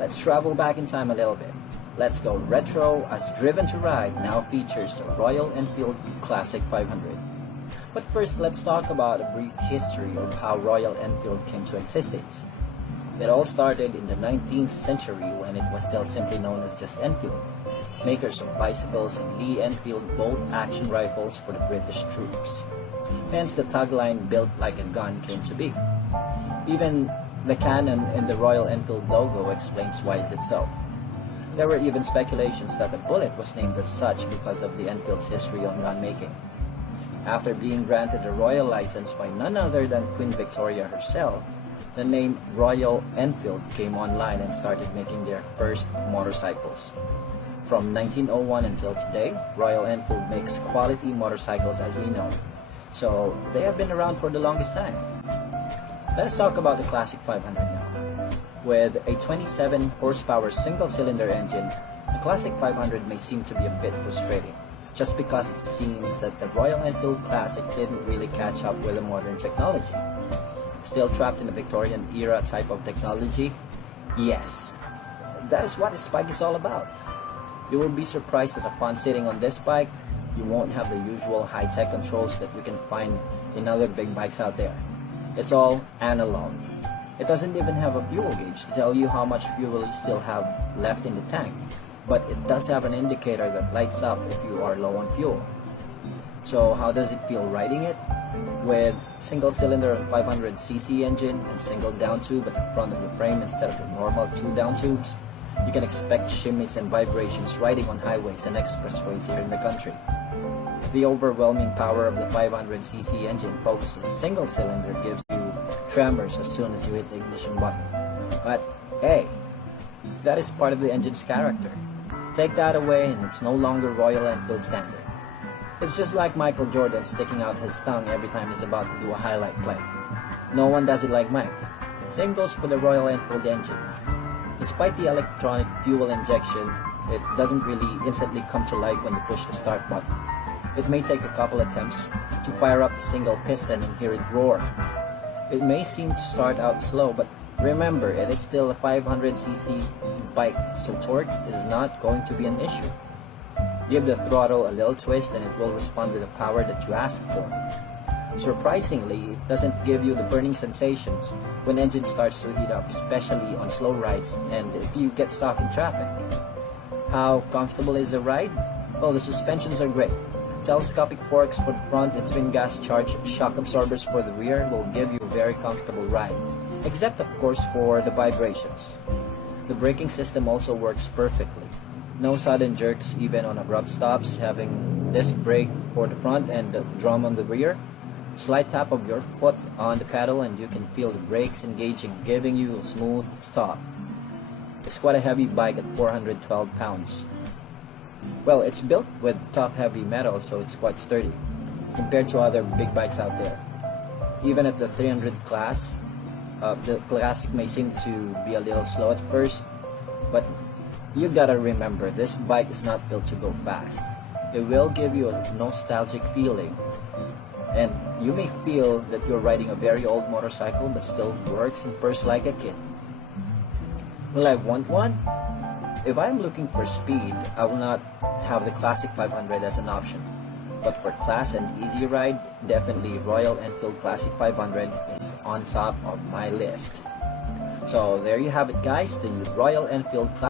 Let's travel back in time a little bit. Let's go retro as Driven to Ride now features the Royal Enfield Classic 500. But first, let's talk about a brief history of how Royal Enfield came to existence. It all started in the 19th century when it was still simply known as just Enfield, makers of bicycles and Lee Enfield bolt-action rifles for the British troops. Hence the tagline "built like a gun" came to be. Even the cannon in the Royal Enfield logo explains why is it so. There were even speculations that the bullet was named as such because of the Enfield's history on gun making. After being granted a royal license by none other than Queen Victoria herself, the name Royal Enfield came online and started making their first motorcycles. From 1901 until today, Royal Enfield makes quality motorcycles as we know, so they have been around for the longest time. Let's talk about the Classic 500 now. With a 27 horsepower single-cylinder engine, the Classic 500 may seem to be a bit frustrating, just because it seems that the Royal Enfield Classic didn't really catch up with the modern technology. Still trapped in the Victorian era type of technology? Yes, that is what this bike is all about. You will be surprised that upon sitting on this bike, you won't have the usual high-tech controls that you can find in other big bikes out there. It's all analog. It doesn't even have a fuel gauge to tell you how much fuel you still have left in the tank, but it does have an indicator that lights up if you are low on fuel. So how does it feel riding it? With single-cylinder 500cc engine and single down tube at the front of the frame instead of the normal two down tubes, you can expect shimmies and vibrations riding on highways and expressways here in the country. The overwhelming power of the 500cc engine focused on single-cylinder gives you tremors as soon as you hit the ignition button. But hey, that is part of the engine's character. Take that away and it's no longer Royal Enfield standard. It's just like Michael Jordan sticking out his tongue every time he's about to do a highlight play. No one does it like Mike. Same goes for the Royal Enfield engine. Despite the electronic fuel injection, it doesn't really instantly come to life when you push the start button. It may take a couple attempts to fire up the single piston and hear it roar. It may seem to start out slow, but remember, it is still a 500cc bike, so torque is not going to be an issue. Give the throttle a little twist and it will respond with the power that you ask for. Surprisingly, it doesn't give you the burning sensations when engine starts to heat up, especially on slow rides and if you get stuck in traffic. How comfortable is the ride? Well, the suspensions are great. Telescopic forks for the front and twin gas charged shock absorbers for the rear will give you a very comfortable ride, except of course for the vibrations. The braking system also works perfectly. No sudden jerks even on abrupt stops, having disc brake for the front and the drum on the rear. Slight tap of your foot on the pedal and you can feel the brakes engaging, giving you a smooth stop. It's quite a heavy bike at 412 pounds. Well, it's built with top-heavy metal, so it's quite sturdy compared to other big bikes out there. Even at the 300 class, the Classic may seem to be a little slow at first, but you gotta remember, this bike is not built to go fast. It will give you a nostalgic feeling, and you may feel that you're riding a very old motorcycle but still works and purrs like a kid. Will I want one? If I'm looking for speed, I will not have the Classic 500 as an option. But for class and easy ride, definitely Royal Enfield Classic 500 is on top of my list. So there you have it guys, the Royal Enfield Classic